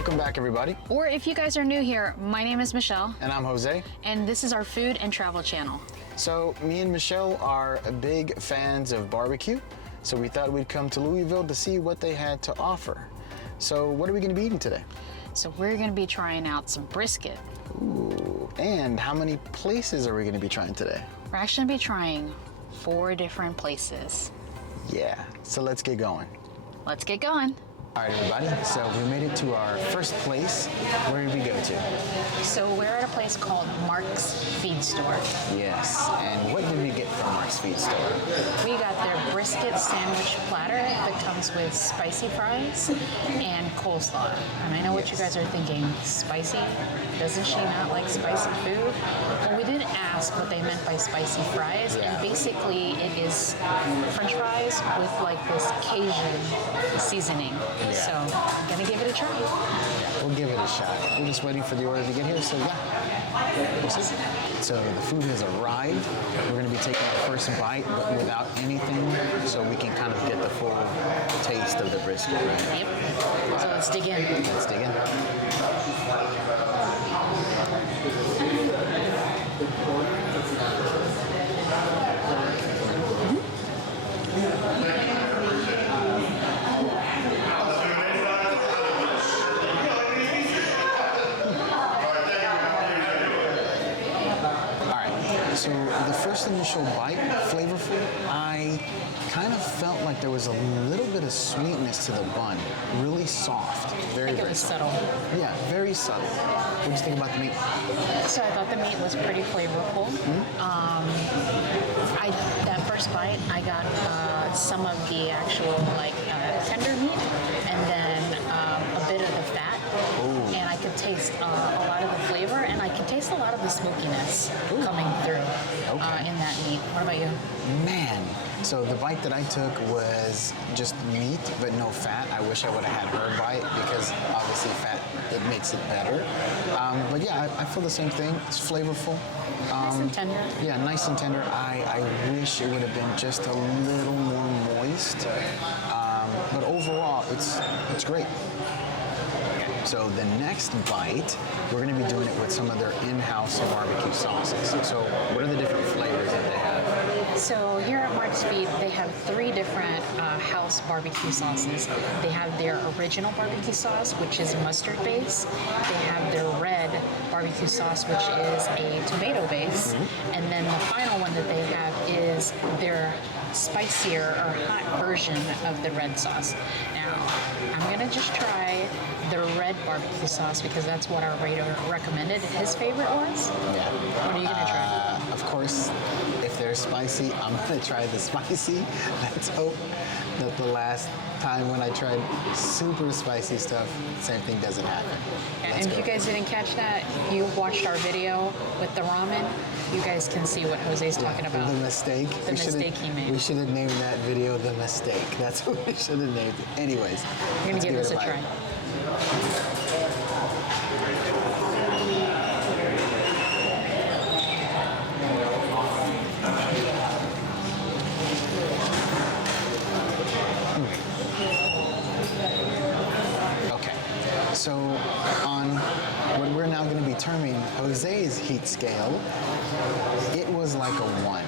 Welcome back, everybody. Or if you guys are new here, my name is Michelle. And I'm Jose. And this is our food and travel channel. So me and Michelle are big fans of barbecue, so we thought we'd come to Louisville to see what they had to offer. So what are we going to be eating today? So we're going to be trying out some brisket. Ooh, and how many places are we going to be trying today? We're actually going to be trying 4 different places. Yeah, so let's get going. Let's get going. All right, everybody, so we made it to our first place. Where did we go to? So we're at a place called Mark's Feed Store. Yes, and what did we get from Mark's Feed Store? We got their brisket sandwich platter that comes with spicy fries and coleslaw. And I know what you guys are thinking, spicy? Doesn't she not like spicy food? Well, we did ask what they meant by spicy fries, and basically it is French fries with like this Cajun seasoning. So, gonna give it a try. Yeah, we'll give it a shot. We're just waiting for the order to get here, so yeah. We'll see. So the food has arrived. We're gonna be taking our first bite, but without anything, so we can kind of get the full taste of the brisket, right? Yep. So let's dig in. Let's dig in. So the first initial bite, flavorful, I kind of felt like there was a little bit of sweetness to the bun. Really soft. Very, I think it was subtle. Yeah, very subtle. What did you think about the meat? So I thought the meat was pretty flavorful. That first bite, I got some of the actual tender meat, and then a bit of the fat. Ooh. And I could taste a lot of the flavor, and I could taste a lot of the smokiness coming through in that meat. What about you? Man, so the bite that I took was just meat, but no fat. I wish I would have had her bite because obviously fat, it makes it better. But yeah, I feel the same thing. It's flavorful. Nice and tender. Yeah, nice and tender. I wish it would have been just a little more moist. But overall, it's great. So the next bite, we're going to be doing it with some of their in-house barbecue sauces. So what are the different flavors that they have? So here at Mark's Feed, they have 3 different house barbecue sauces. They have their original barbecue sauce, which is mustard base. They have their red barbecue sauce, which is a tomato base. And then the final one that they have is their spicier or hot version of the red sauce. Now, I'm going to just try the red barbecue sauce because that's what our waiter recommended. His favorite was? Yeah. What are you going to try? Of course, if they're spicy, I'm going to try the spicy. Let's hope that the last time when I tried super spicy stuff, same thing doesn't happen. Yeah, and if you guys didn't catch that, you watched our video with the ramen, you guys can see what Jose's talking about. The mistake. The mistake he made. We should have named that video The Mistake. That's what we should have named it. Anyways. We're going to give this a try. Okay, so on what we're now going to be terming Jose's heat scale, it was like a 1.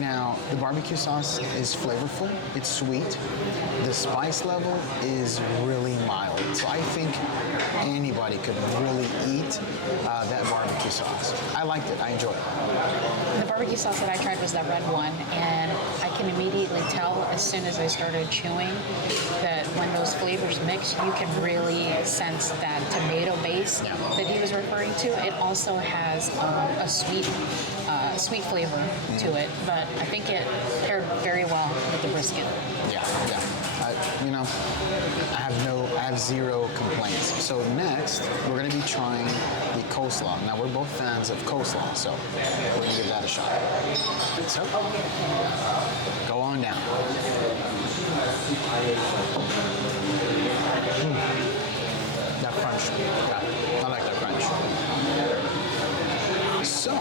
Now, the barbecue sauce is flavorful, it's sweet. The spice level is really mild. So I think anybody could really eat that barbecue sauce. I liked it, I enjoyed it. The barbecue sauce that I tried was that red one, and I can immediately tell as soon as I started chewing that when those flavors mix, you can really sense that tomato base that he was referring to. It also has a sweet flavor to it, but I think it paired very well with the brisket. Yeah. I have 0 complaints. So next, we're going to be trying the coleslaw. Now, we're both fans of coleslaw, so we're going to give that a shot. So, go on down. That crunch. Yeah, I like that crunch. So,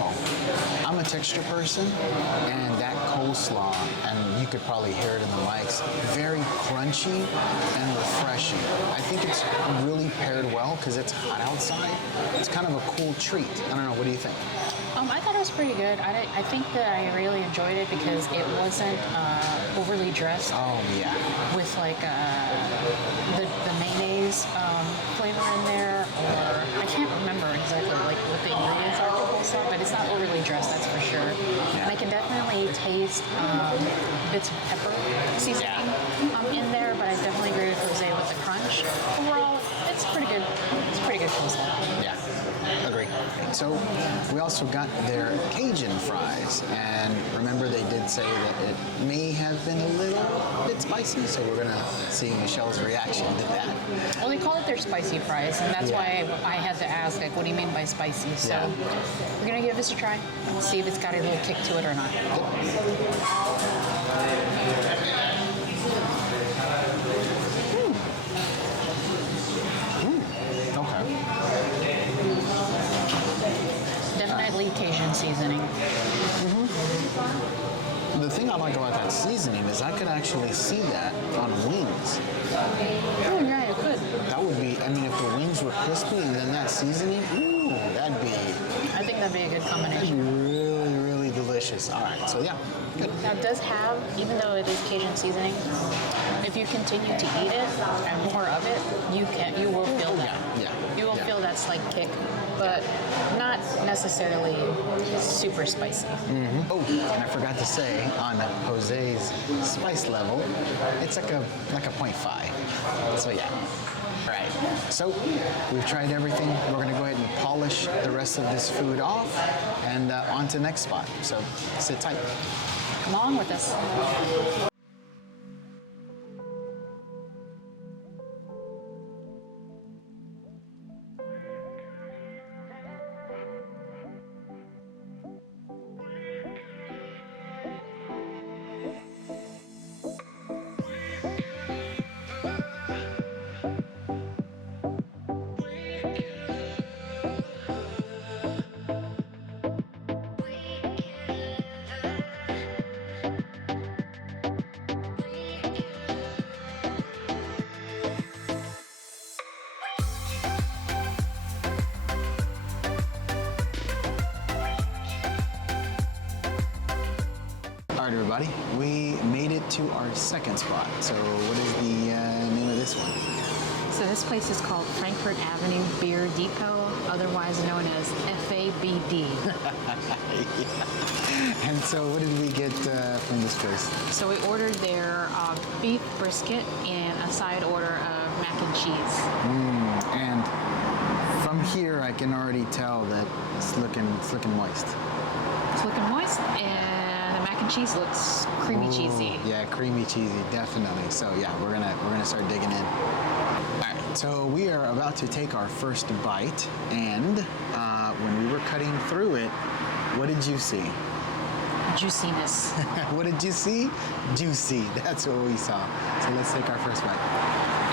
I'm a texture person, and that coleslaw, and you could probably hear it in the mics, very crunchy and refreshing. I think it's really paired well because it's hot outside. It's kind of a cool treat. I don't know, what do you think? I thought it was pretty good. I think that I really enjoyed it because it wasn't overly dressed. Oh, yeah. With like the mayonnaise flavor in there, or I can't remember exactly like what the ingredients are for coleslaw, but it's not overly dressed, that's for sure. And I can definitely taste bits of pepper seasoning in there, but I definitely agree with Jose with the crunch. Overall, it's pretty good. It's pretty good coleslaw. Yeah, agree. So we also got their Cajun fries, and remember they did say that it may have been a little bit spicy, so we're gonna see Michelle's reaction to that. Well, they call it their spicy fries, and that's why I had to ask, like, what do you mean by spicy? So we're gonna give this a try and see if it's got a little kick to it or not. Okay. Definitely Cajun seasoning. The thing I like about that seasoning is I could actually see that on wings. Oh, yeah, it could. That would be, I mean, if the wings were crispy and then that seasoning, ooh, that'd be I think that'd be a good combination. really, really delicious. All right, so yeah, good. Now, it does have, even though it is Cajun seasoning, if you continue to eat it and more of it, you will feel that. Yeah. You will feel that slight kick, but not necessarily super spicy. Oh, and I forgot to say, on Jose's spice level, it's like a 0.5. So yeah. All right, so we've tried everything. We're gonna go ahead and polish the rest of this food off and on to the next spot. So sit tight. Come along with us. All right, everybody, we made it to our second spot. So what is the name of this one? So this place is called Frankfurt Avenue Beer Depot, otherwise known as FABD. And so what did we get from this place? So we ordered their beef brisket and a side order of mac and cheese. And from here, I can already tell that it's looking moist. It's looking moist, and the mac and cheese looks creamy cheesy. Yeah, creamy cheesy, definitely. So yeah, we're gonna start digging in. All right, so we are about to take our first bite, and when we were cutting through it, what did you see? Juiciness. What did you see? Juicy. That's what we saw. So let's take our first bite.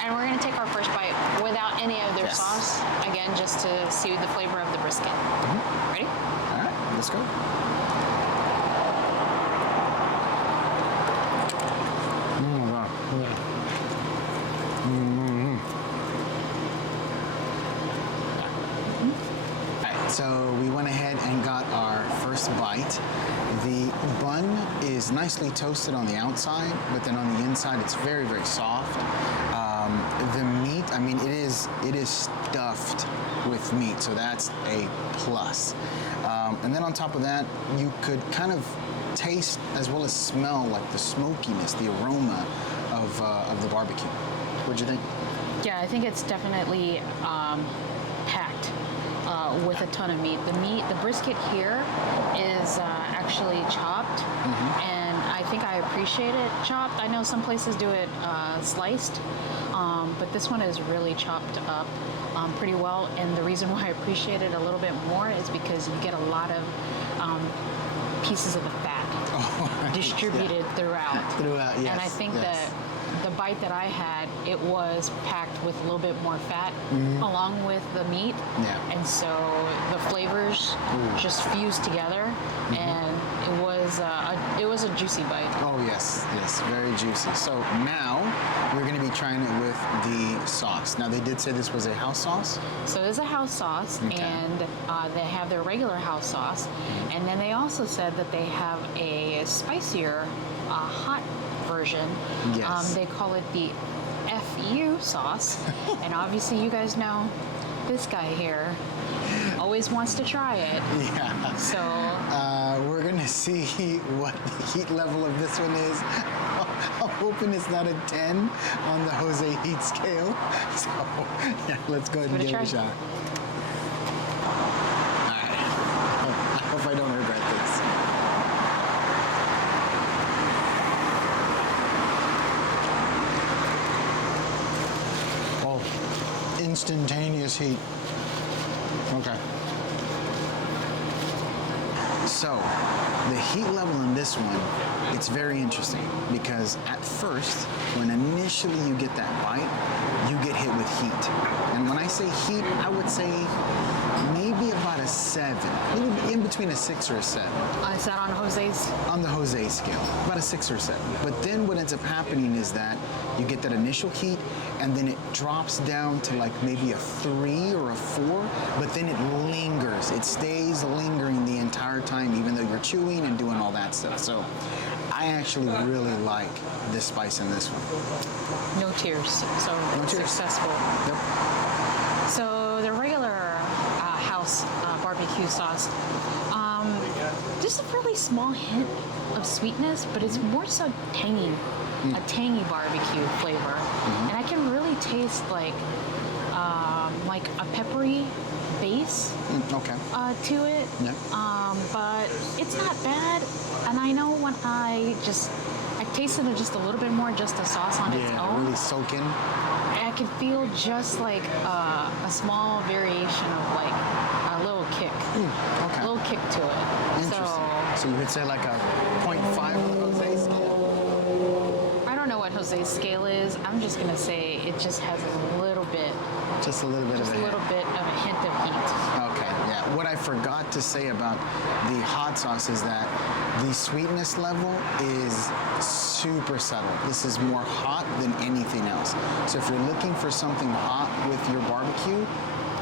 And we're gonna take our first bite without any of their sauce, again, just to see the flavor of the brisket. Ready? All right, let's go. Wow. Alright, so we went ahead and got our first bite. The bun is nicely toasted on the outside, but then on the inside it's very, very soft. The meat, I mean, it is stuffed with meat, so that's a plus. And then on top of that, you could kind of taste as well as smell like the smokiness, the aroma of the barbecue. What'd you think? Yeah, I think it's definitely packed with a ton of meat. The brisket here is actually chopped, and I think I appreciate it chopped. I know some places do it sliced, but this one is really chopped up pretty well. And the reason why I appreciate it a little bit more is because you get a lot of pieces of the fat distributed throughout. Throughout, yes. And I think that the bite that I had, it was packed with a little bit more fat along with the meat. Yeah. And so the flavors just fused together, and it was a juicy bite. Oh yes, yes, very juicy. So now we're going to be trying it with the sauce. Now they did say this was a house sauce. So it's a house sauce, and they have their regular house sauce, and then they also said that they have a spicier hot version. Yes. They call it the FU sauce, and obviously you guys know this guy here always wants to try it. Yeah. So we're going to see what the heat level of this one is. I'm hoping it's not a 10 on the Jose heat scale. So yeah, let's go ahead and give it a shot. All right. I hope I don't regret this. Oh, instantaneous heat. Okay. So, the heat level in this one, it's very interesting because at first, when initially you get that bite, you get hit with heat. And when I say heat, I would say maybe about a 7, maybe in between a 6 or a 7. is that on Jose's? On the Jose scale, about a 6 or 7. But then what ends up happening is that you get that initial heat and then it drops down to like maybe a 3 or a 4, but then it lingers. It stays lingering the entire time, even though you're chewing and doing all that stuff. So I actually really like the spice in this one. No tears, so No it's tears. successful. Yep. So the regular house barbecue sauce, just a really small hint of sweetness, but it's more so tangy, a tangy barbecue flavor, and I can really taste like a peppery base Okay. to it. Yeah. But it's not bad, and I know when I tasted it just a little bit more, just the sauce on its Yeah, own. really soak in. I could feel just like a small variation of like a little kick, Okay. a little kick to it. Interesting. So you would say like a 0.5 on the Jose scale? I don't know what Jose's scale is. I'm just gonna say it just has a little bit, Just a little bit just of a a little bit of a hint of heat. Okay, yeah. What I forgot to say about the hot sauce is that the sweetness level is super subtle. This is more hot than anything else. So if you're looking for something hot with your barbecue,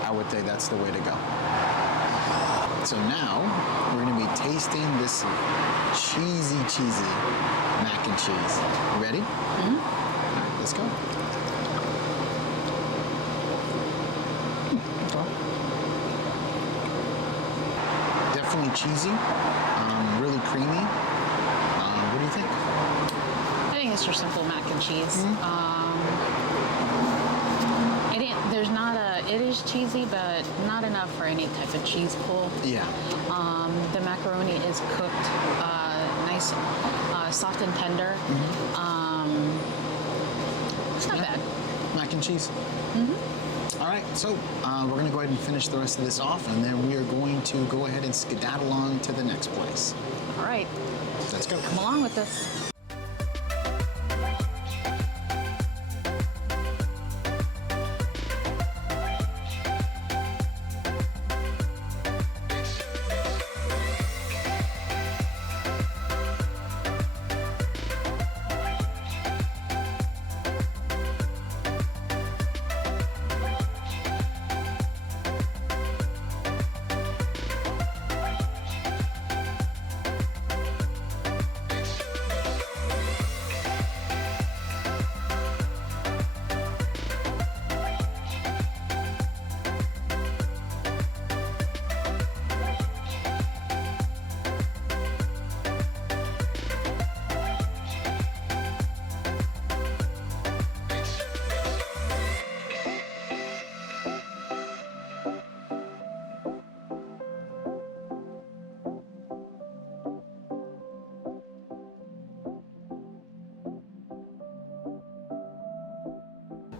I would say that's the way to go. So now we're gonna be tasting this cheesy mac and cheese. You ready? Mm-hmm. All right, let's go. Definitely cheesy, really creamy. What do you think? I think it's your simple mac and cheese. It is cheesy, but not enough for any type of cheese pull. Yeah. The macaroni is cooked nice, soft and tender. It's not bad. Mac and cheese. All right, so we're going to go ahead and finish the rest of this off, and then we are going to go ahead and skedaddle on to the next place. All right, Let's go. come along with us.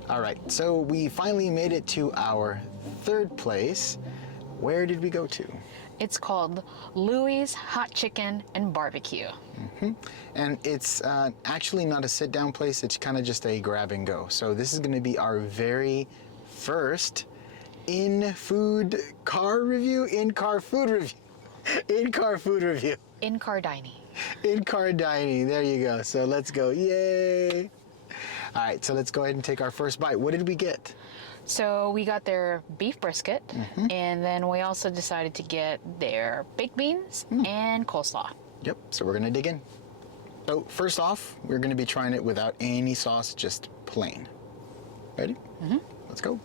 All right, so we finally made it to our third place. Where did we go to? It's called Louie's Hot Chicken and Barbecue. And it's actually not a sit-down place. It's kind of just a grab and go. So this is going to be our very first in-car food review. In-car dining. In-car dining. There you go. So let's go. Yay! All right. So let's go ahead and take our first bite. What did we get? So we got their beef brisket, and then we also decided to get their baked beans and coleslaw. Yep. So we're going to dig in. So first off, we're going to be trying it without any sauce, just plain. Ready? Let's go.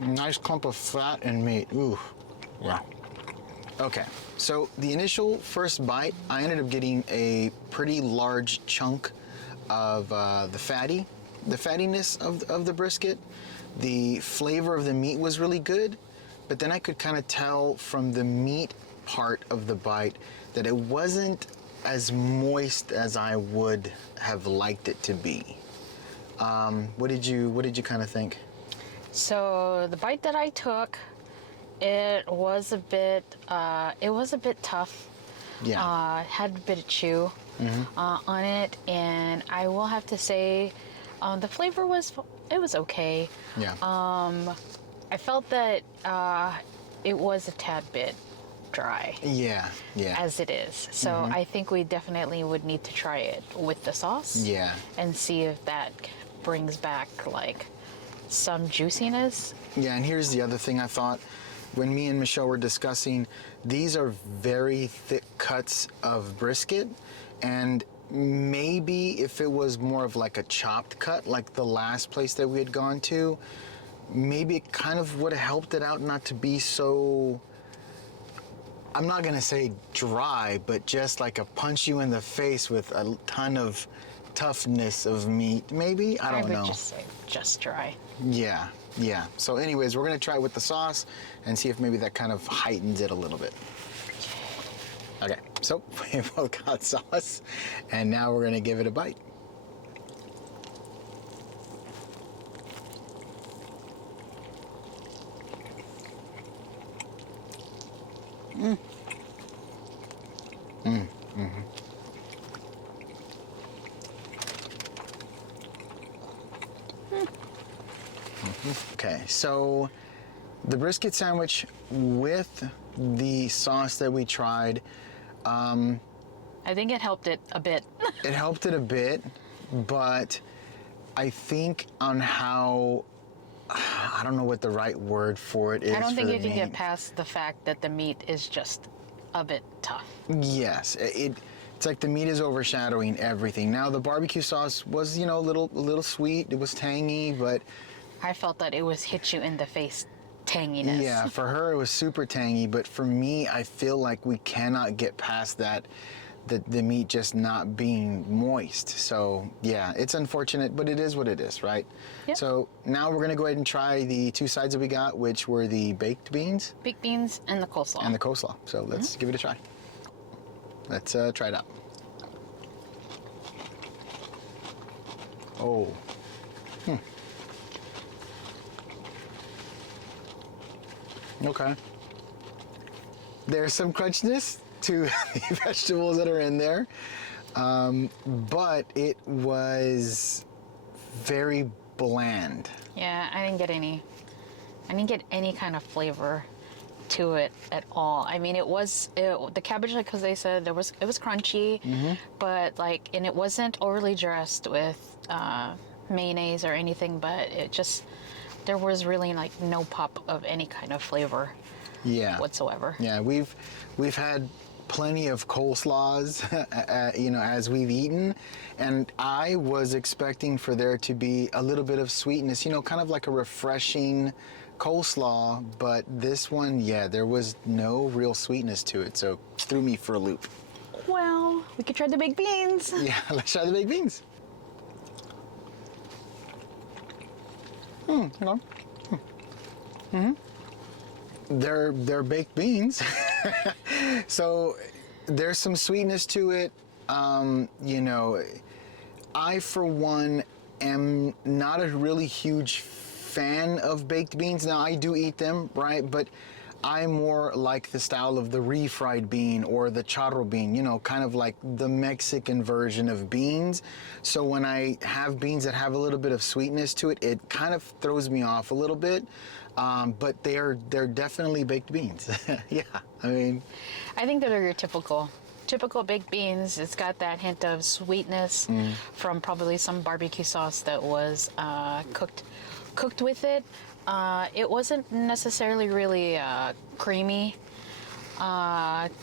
Nice clump of fat and meat. Ooh, wow. Okay, so the initial first bite, I ended up getting a pretty large chunk of the fattiness of the brisket. The flavor of the meat was really good, but then I could kind of tell from the meat part of the bite that it wasn't as moist as I would have liked it to be. What did you kind of think? So the bite that I took, it was a bit tough. Yeah. Had a bit of chew on it, and I will have to say, the flavor was okay. Yeah. I felt that it was a tad bit dry. Yeah. As it is. So I think we definitely would need to try it with the sauce. Yeah. And see if that brings back like some juiciness. Yeah, and here's the other thing I thought. When me and Michelle were discussing, these are very thick cuts of brisket, and maybe if it was more of like a chopped cut, like the last place that we had gone to, maybe it kind of would have helped it out not to be so, I'm not gonna say dry, but just like a punch you in the face with a ton of toughness of meat, maybe? I don't know. I would just say just dry. Yeah. So anyways, we're gonna try it with the sauce and see if maybe that kind of heightens it a little bit. Okay, so we both got sauce, and now we're gonna give it a bite. Okay, so the brisket sandwich with the sauce that we tried, I think it helped it a bit. it helped it a bit, but I think on how, I don't know what the right word for it is. I don't think for you the can get meat. past the fact that the meat is just a bit tough. Yes, it's like the meat is overshadowing everything. Now the barbecue sauce was, a little sweet. It was tangy, but I felt that it was hit you in the face tanginess. yeah, for her it was super tangy, but for me, I feel like we cannot get past that, the meat just not being moist. So yeah, it's unfortunate, but it is what it is, right? Yep. So now we're gonna go ahead and try the two sides that we got, which were the baked beans Baked beans and the coleslaw. and the coleslaw. So let's give it a try. Let's try it out. Oh. Okay. There's some crunchiness to the vegetables that are in there, but it was very bland. Yeah, I didn't get any kind of flavor to it at all. I mean, the cabbage, like Jose said, it was crunchy, but and it wasn't overly dressed with mayonnaise or anything, but there was really no pop of any kind of flavor whatsoever. Yeah, we've had plenty of coleslaws, as we've eaten, and I was expecting for there to be a little bit of sweetness, kind of like a refreshing coleslaw, but this one, there was no real sweetness to it, so it threw me for a loop. Well, we could try the baked beans. Yeah, let's try the baked beans. They're baked beans, so there's some sweetness to it. I, for one, am not a really huge fan of baked beans. Now, I do eat them, right? But I more like the style of the refried bean or the charro bean, you know, kind of like the Mexican version of beans. So when I have beans that have a little bit of sweetness to it, it kind of throws me off a little bit. But they're definitely baked beans. Yeah, I mean. I think that are your typical baked beans. It's got that hint of sweetness from probably some barbecue sauce that was cooked with it. It wasn't necessarily really creamy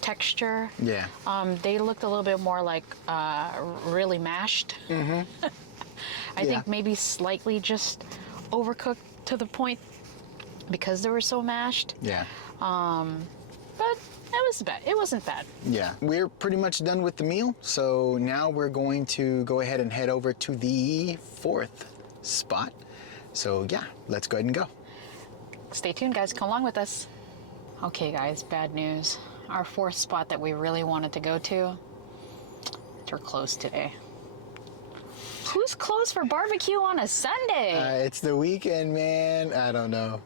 texture. Yeah. They looked a little bit more like really mashed. I think maybe slightly just overcooked to the point because they were so mashed. Yeah. But it wasn't bad. Yeah. We're pretty much done with the meal. So now we're going to go ahead and head over to the fourth spot. So yeah, let's go ahead and go. Stay tuned, guys. Come along with us. Okay, guys, bad news. Our fourth spot that we really wanted to go to, they're closed today. Who's closed for barbecue on a Sunday? It's the weekend, man. I don't know.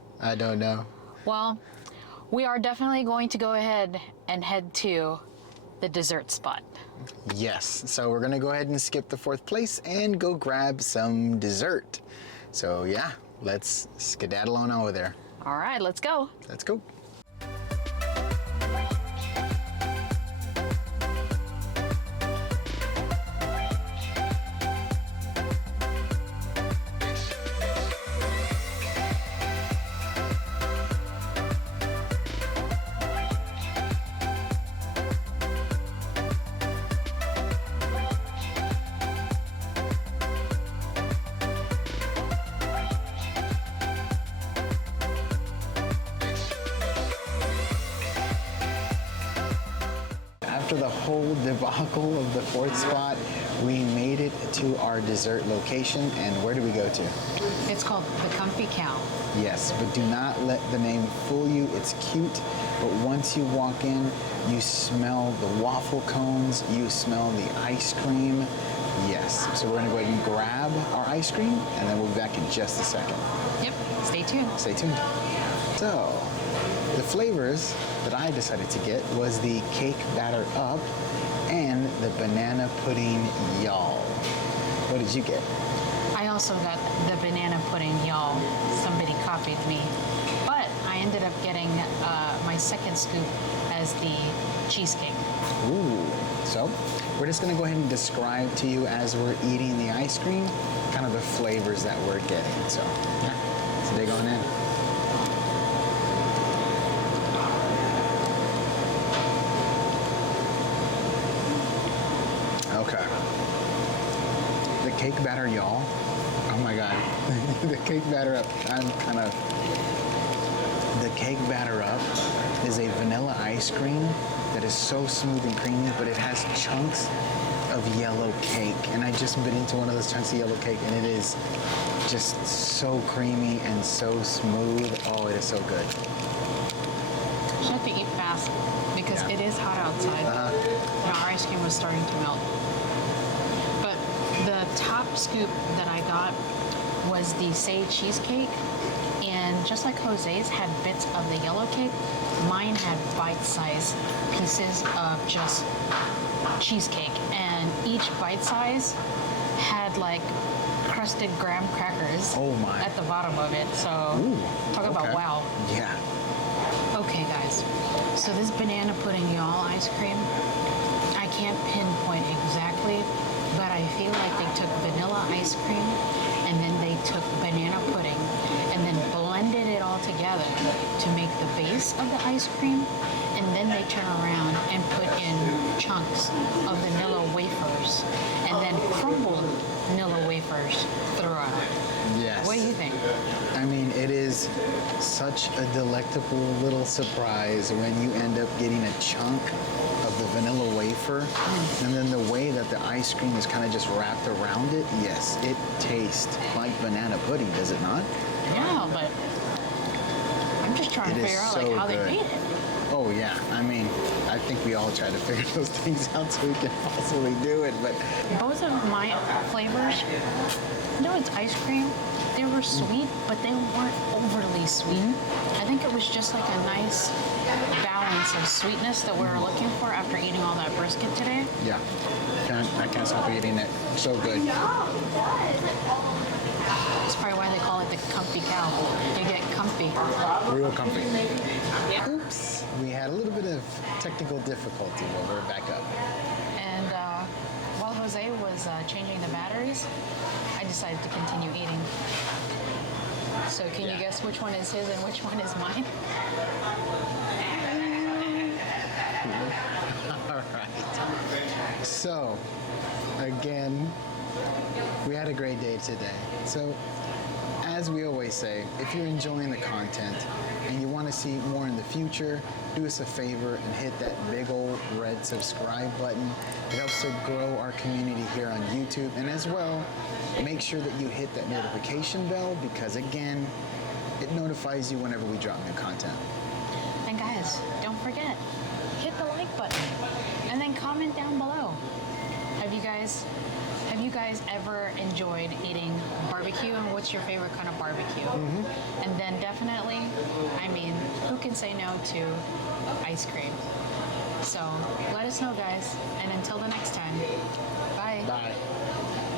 Well, we are definitely going to go ahead and head to the dessert spot. Yes. So we're going to go ahead and skip the fourth place and go grab some dessert. So yeah, let's skedaddle on over there. All right, let's go. Let's go. After the whole debacle of the fourth spot, we made it to our dessert location. And where do we go to? It's called the Comfy Cow. Yes, but do not let the name fool you. It's cute, but once you walk in, you smell the waffle cones, you smell the ice cream. Yes, so we're gonna go ahead and grab our ice cream, and then we'll be back in just a second. Yep, stay tuned. Stay tuned. So, the flavors that I decided to get was the cake batter up and the banana pudding y'all. What did you get? I also got the banana pudding, y'all. Somebody copied me. But I ended up getting my second scoop as the cheesecake. Ooh. So, we're just gonna go ahead and describe to you as we're eating the ice cream, kind of the flavors that we're getting. So, yeah, let's dig on in. Okay. The cake batter, y'all. Oh my God. The cake batter up. The cake batter up is a vanilla ice cream that is so smooth and creamy, but it has chunks of yellow cake. And I just bit into one of those chunks of yellow cake, and it is just so creamy and so smooth. Oh, it is so good. You have to eat fast because it is hot outside. And our ice cream was starting to melt. But the top scoop that I got was the sage cheesecake. And just like Jose's had bits of the yellow cake, mine had bite-sized pieces of just cheesecake. And each bite size had like crusted graham crackers at the bottom of it. So talk about wow. Yeah. Okay, guys. So this banana pudding y'all ice cream, I can't pinpoint exactly, but I feel like they took vanilla ice cream and then they took banana pudding and then blended it all together to make the base of the ice cream, and then they turn around and put in chunks of vanilla wafers and then crumbled vanilla wafers throughout. Yes. What do you think? I mean, it is such a delectable little surprise when you end up getting a chunk of the vanilla wafer, and then the way that the ice cream is kind of just wrapped around it. Yes, it tastes like banana pudding, does it not? Yeah, but I'm just trying to It is figure out so like how good. they made it. Oh yeah, I mean, I think we all try to figure those things out so we can possibly do it, but Both of my flavors, it's ice cream. They were sweet, but they weren't overly sweet. I think it was just like a nice balance of sweetness that we were looking for after eating all that brisket today. yeah, I can't stop eating it. So good. That's probably why they call it the comfy cow. You get comfy. Real comfy. Oops, we had a little bit of technical difficulty, but we're back up. And while Jose was changing the batteries, I decided to continue eating. So can you Yeah. guess which one is his and which one is mine? All right. So, again, we had a great day today. So, as we always say, if you're enjoying the content and you want to see more in the future, do us a favor and hit that big old red subscribe button. It helps to grow our community here on YouTube. And as well, make sure that you hit that notification bell because, again, it notifies you whenever we drop new content. And guys, don't forget, hit the like button and then comment down below. Have you guys ever enjoyed eating barbecue, and what's your favorite kind of barbecue? And then definitely, I mean, who can say no to ice cream? So let us know, guys, and until the next time, bye. Bye.